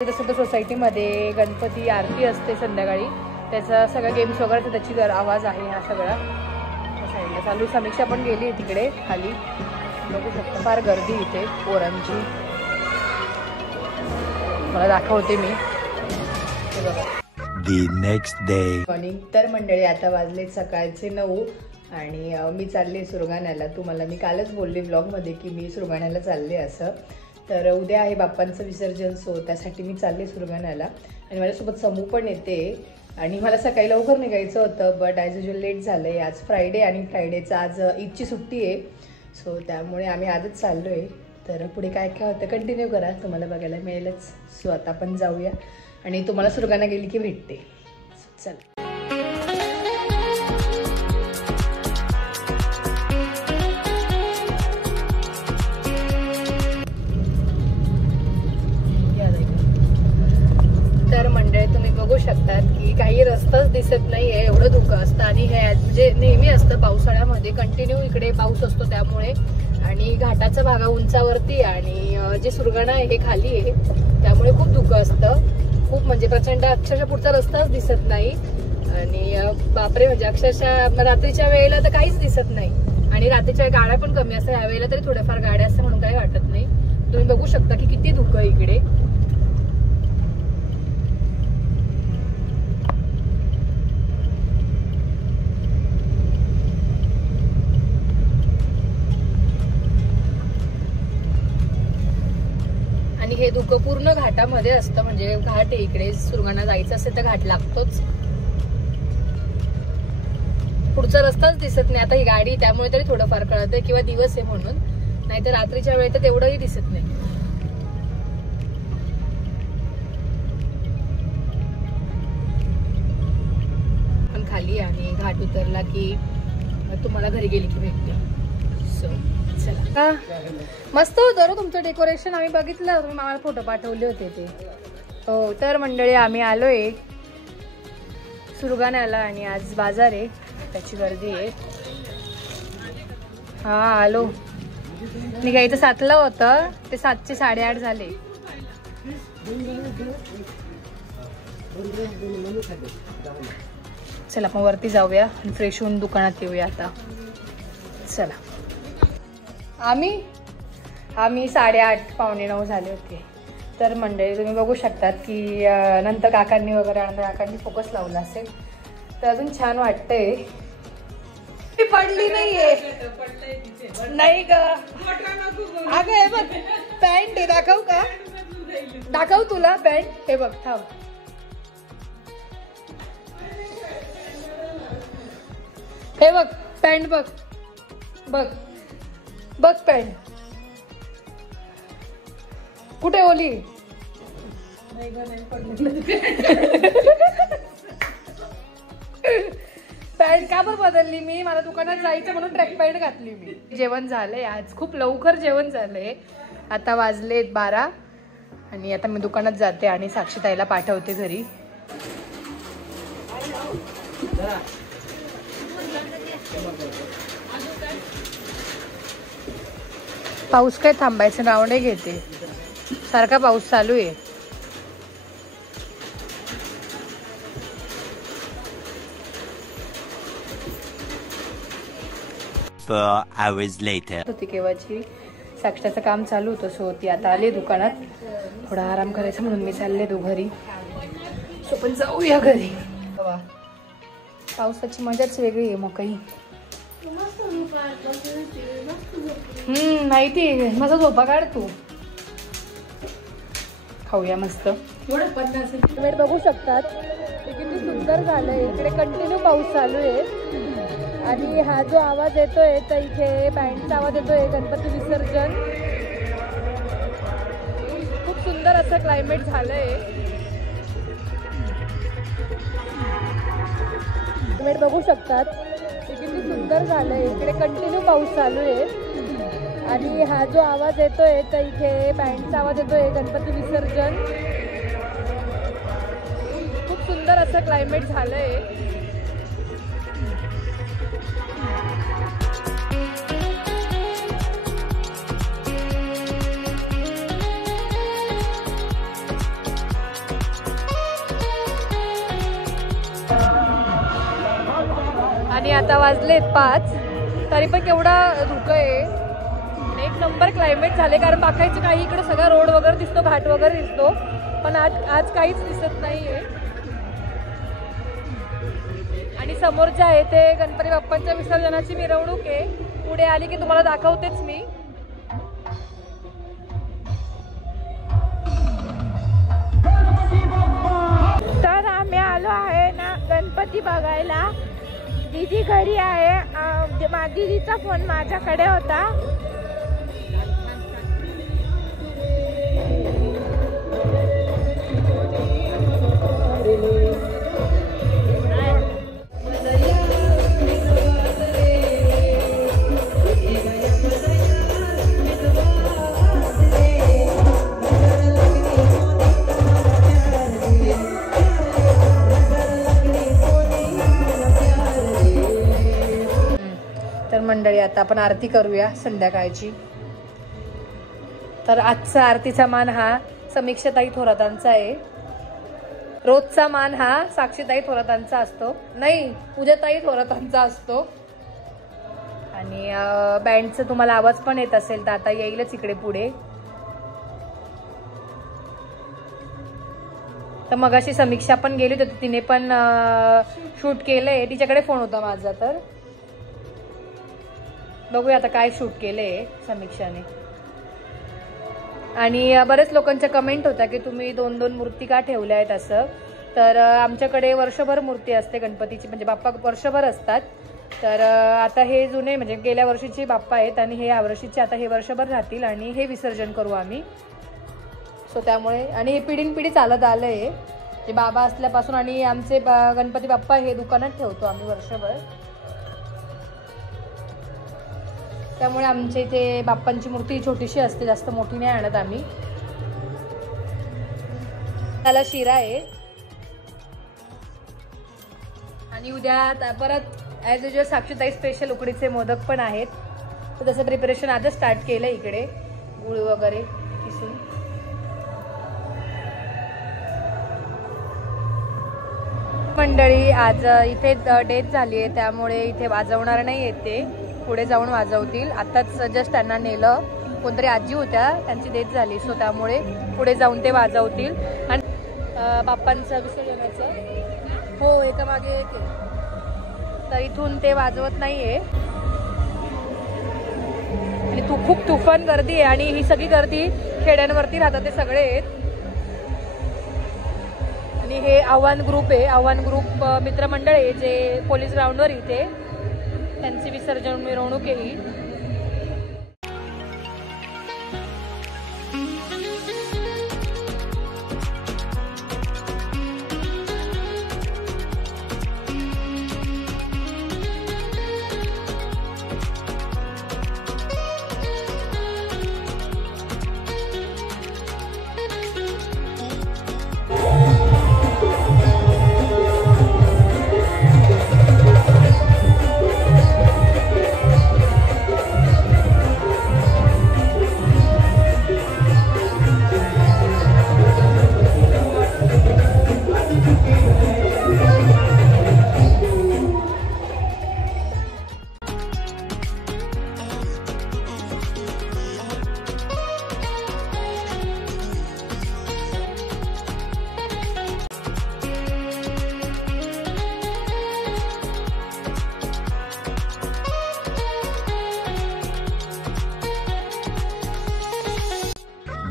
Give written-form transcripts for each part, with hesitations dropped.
तसं तर सोसायटीमध्ये गणपती आरती असते संध्याकाळी, त्याचा सगळा गेम्स वगैरे त्याची आवाज आहे हा सगळा साईडला चालू. समीक्षा पण गेली आहे तिकडे खाली, बघू शकता फार गर्दी इथे पोरांची. मला दाखवते मी, हे बघा. The next day. मॉर्निंग. तर मंडळी आता वाजले सकाळचे 9 आणि मी चालले सुरगाण्याला. तुम्हाला मी कालच बोलले ब्लॉगमध्ये की मी सुरगाण्याला चालले असं. तर उद्या आहे बाप्पांचं विसर्जन, सो त्यासाठी मी चालले सुरगाण्याला आणि माझ्यासोबत समू पण येते. आणि मला सकाळी लवकर निघायचं होतं, बट ॲज युजल लेट झालं आहे. आज फ्रायडे आणि फ्रायडेचं आज ईदची सुट्टी आहे, सो त्यामुळे आम्ही आजच चाललो आहे. तर पुढे काय काय होतं कंटिन्यू करा, तुम्हाला बघायला मिळेलच. सो आता आपण जाऊया आणि तुम्हाला सुरगाणा गेली की भेटते. चला. तर मंडळी तुम्ही बघू शकतात की काही रस्ताच दिसत नाही आहे, एवढं धुकं असतं. आणि हे म्हणजे नेहमी असतं पावसाळ्यामध्ये, कंटिन्यू इकडे पाऊस असतो त्यामुळे. आणि घाटाचा भाग उंचावरती आणि जे सुरगाणा आहे हे खाली आहे, त्यामुळे खूप धुकं असतं. खूप म्हणजे प्रचंड, अक्षरशः पुढचा रस्ताच दिसत नाही. आणि बापरे, म्हणजे अक्षरशः रात्रीच्या वेळेला तर काहीच दिसत नाही. आणि रात्रीच्या गाड्या पण कमी असतात, यावेळेला तरी थोड्याफार गाड्या असतात म्हणून काही वाटत नाही. तुम्ही बघू शकता की किती धुकं इकडे. आणि हे धुकं पूर्ण घाटामध्ये असतं, म्हणजे घाट आहे इकडे. सुरगाणा जायचं असेल तर घाट लागतोच. पुढचा रस्ताच दिसत नाही. आता ही गाडी त्यामुळे तरी थोडंफार कळतंय किंवा दिवस आहे म्हणून, नाहीतर रात्रीच्या वेळेत तर तेवढंही दिसत नाही. पण खाली आणि घाट उतरला की तुम्हाला घरी गेली की भेटते. सो चला. मस्त होतं रे तुमचं डेकोरेशन, आम्ही बघितलं, तुम्ही मला फोटो पाठवले होते ते. हो. तर मंडळी आम्ही आलोय सुरगाण्याला आणि आज बाजार आहे, त्याची गर्दी आहे. हा आलो. निघायचं 7ला होतं, ते 7चे 8:30 झाले. चला आपण वरती जाऊया आणि फ्रेश होऊन दुकानात येऊया आता. चला. आम्ही 8:30 पावणे 9 झाले होते. तर मंडळी तुम्ही बघू शकतात की नंतर काकांनी वगैरे काकांनी फोकस लावला असेल तर अजून छान वाटतंय. पडली नाहीये, नाही ग. अगं हे बघ पॅन्ट आहे, दाखव का? दाखव तुला पॅन्ट, हे बघ थांब. हे बघ पॅन्ट, बघ बघ बघ पॅन्ट कुठे ओली. पॅन्ट का बरं बदलली मी? मला दुकानात जायचं म्हणून ट्रॅक पॅन्ट घातली मी. जेवण झालंय आज, खूप लवकर जेवण झालंय. आता वाजले 12 आणि आता मी दुकानात जाते आणि साक्षीताईला पाठवते घरी. पाऊस काय थांबायचं नाव नाही घेते, सारखा पाऊस चालू आहे. होती केव्हाची साक्षाचं काम चालू होतं, सो ती आता आली दुकानात. थोडा आराम करायचा म्हणून मी चालले घरी. सो पण जाऊया घरी. पावसाची मजाच वेगळी आहे. मग काही माहिती आहे, माझा झोपा काढ तू. खाऊया मस्त. वेळ बघू शकतात किती सुंदर झालंय. इकडे कंटिन्यू पाऊस चालू आहे आणि हा जो आवाज येतोय तर इथे बँडचा आवाज येतोय, गणपती विसर्जन. खूप सुंदर असं क्लायमेट झालंय. वेळ बघू शकतात किती सुंदर झालंय. इकडे कंटिन्यू पाऊस चालू आहे आणि हा जो आवाज येतोय तर इथे बँडचा आवाज येतोय, गणपती विसर्जन. खूप सुंदर असं क्लायमेट झालंय. आणि आता वाजलेत 5, तरी पण केवढा धुकं आहे. एक नंबर क्लायमेट झाले, कारण बाकायचं काही इकडे सगळा रोड वगैरे दिसतो, घाट वगैरे दिसतो, पण आज काहीच दिसत नाहीये. आणि समोर जे आहे ते गणपती बाप्पांच्या विसर्जनाची मिरवणूक आहे. पुढे आली की तुम्हाला दाखवतेच मी. तर आम्ही आलो आहे ना गणपती बघायला. दीदी घरी आहे. दीदीचा फोन माझ्याकडे होता. मंडळी आता आपण आरती करूया संध्याकाळची. तर आजचा आरतीचा मान हा समीक्षाताई थोरातांचा आहे. रोजचा मान हा साक्षीताई थोरातांचा असतो, नाही पूजाताई थोरातांचा असतो. आणि बँडचा तुम्हाला आवाज पण येत असेल तर आता येईलच इकडे पुढे. तर मगाशी समीक्षा पण गेली होती, तिने पण शूट केलंय. तिच्याकडे फोन होता माझा, तर बघूया आता काय शूट केलंय समीक्षाने. आणि बरेच लोकांच्या कमेंट होत्या की तुम्ही 2-2 मूर्ती का ठेवल्या आहेत असं. तर आमच्याकडे वर्षभर मूर्ती असते गणपतीची, म्हणजे बाप्पा वर्षभर असतात. तर आता हे जुने म्हणजे गेल्या वर्षीचे बाप्पा आहेत आणि हे यावर्षीचे आता हे वर्षभर राहतील आणि हे विसर्जन करू आम्ही. सो त्यामुळे आणि हे पिढीनपिढी चालत आलंय, जे बाबा असल्यापासून. आणि आमचे गणपती बाप्पा हे दुकानात ठेवतो आम्ही वर्षभर. त्यामुळे आमच्या इथे बाप्पांची मूर्ती छोटीशी असते, जास्त मोठी नाही आणत आम्ही. त्याला शिरा आहे. आणि उद्या परत ॲज युजल साक्षीताई स्पेशल उकडीचे मोदक पण आहेत. तर तसं प्रिपरेशन आजच स्टार्ट केलं इकडे, गुळ वगैरे किसून. मंडळी आज इथे डेथ झाली आहे, त्यामुळे इथे वाजवणार नाही येते, पुढे जाऊन वाजवतील. आताच जस्ट त्यांना नेलं, कोणतरी आजी होत्या त्यांची डेथ झाली, सो त्यामुळे पुढे जाऊन ते वाजवतील. आणि बाप्पांचं विसर्जनाचं हो एका मागे एक आहे, तर इथून ते वाजवत नाहीये. आणि खूप तुफान गर्दी आहे. आणि ही सगळी गर्दी खेड्यांवरती राहतात ते सगळे आहेत. आणि हे आव्हान ग्रुप आहे, आव्हान ग्रुप मित्रमंडळ आहे जे पोलीस ग्राउंडवर इथे त्यांची विसर्जन मिरवणूक आहे.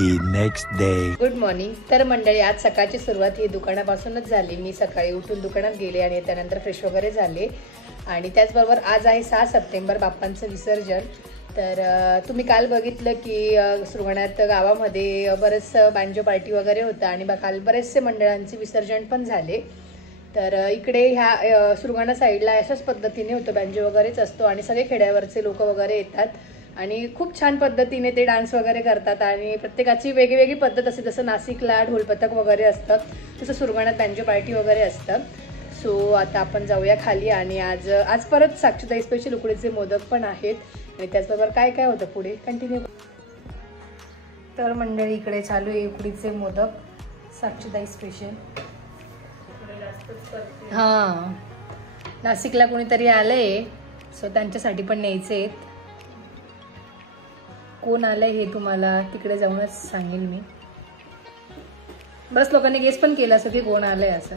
The next day. Good morning. तर मंडळी आज सकाळची सुरुवात ही दुकानापासूनच झाली. मी सकाळी उठून दुकानात गेले आणि त्यानंतर फ्रेश वगैरे झाले. आणि त्याचबरोबर आज आहे 6 सप्टेंबर बाप्पांचं विसर्जन. तर तुम्ही काल बघितलं की सुरगाण्यात गावामध्ये बरेच बँजो पार्टी वगैरे होता आणि काल बरेचसे मंडळांचे विसर्जन पण झाले. तर इकडे ह्या सुरगाणा साईडला अशाच पद्धतीने होतं, बँजो वगैरेच असतो आणि सगळे खेड्यावरचे लोक वगैरे येतात आणि खूप छान पद्धतीने ते डान्स वगैरे करतात. आणि प्रत्येकाची वेगळी पद्धत असते, जसं नाशिकला ढोलपथक वगैरे असतं तसं सुरगाण्यात बँजो पार्टी वगैरे असतं. सो आता आपण जाऊया खाली. आणि आज परत साक्षीताई स्पेशल उकडीचे मोदक पण आहेत. आणि त्याचबरोबर काय काय होतं पुढे कंटिन्यू. तर मंडळी इकडे चालू आहे उकडीचे मोदक साक्षीताई स्पेशल. हां नाशिकला कोणीतरी आलंय, सो त्यांच्यासाठी पण न्यायचे आहेत. कोण आलंय हे तुम्हाला तिकडे जाऊनच सांगेन मी. बऱ्याच लोकांनी गेस पण केलं असं की कोण आलंय असं.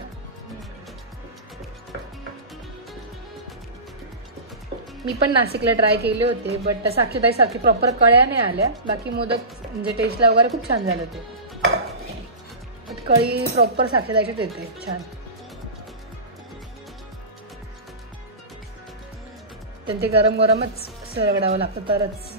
मी पण नाशिकला ट्राय केले होते, बट साक्षीताई सारखी प्रॉपर कळ्या नाही आल्या. बाकी मोदक म्हणजे टेस्टला वगैरे खूप छान झाले होते, बट कळी प्रॉपर साक्षीताईचीच येते छान. ते गरम गरमच सरगडावं लागतं तरच.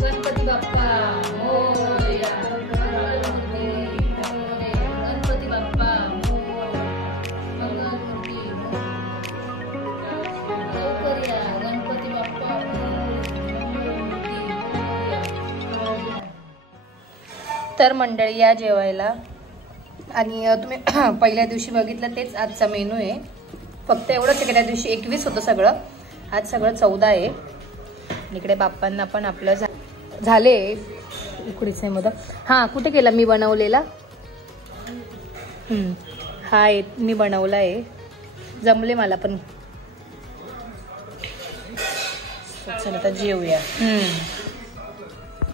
गणपती बाप्पा मोरया, गणपती बाप्पा लवकर या, गणपती बाप्पा. तर मंडळी या जेवायला. आणि तुम्ही पहिल्या दिवशी बघितलं तेच आजचा मेनू आहे. फक्त एवढंच की त्या दिवशी 21 होतं सगळं, आज सगळं 14 आहे. इकडे बाप्पांना पण आपलं झाले उकडीचे मोदक. हां, कुठे केला मी बनवलेला? हा मी बनवला आहे, जमले मला पण. चला आता जेवूया.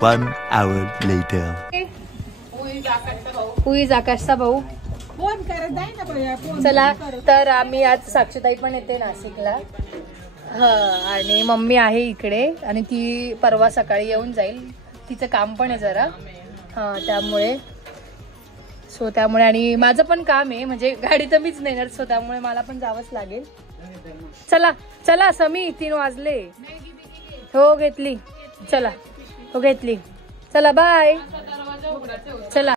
1 hour later. पुईज आकाशचा भाऊ. चला तर आम्ही आज साक्षीताई पण येते नाशिकला. आणि मम्मी आहे इकडे, आणि ती परवा सकाळी येऊन जाईल. तिचं काम पण आहे जरा, त्यामुळे आणि माझं पण काम आहे, म्हणजे गाडी तर मीच नेणार, सो त्यामुळे मला पण जावंच लागेल. चला चला समी, 3 वाजले. हो घेतली, चला हो घेतली. चला बाय. चला.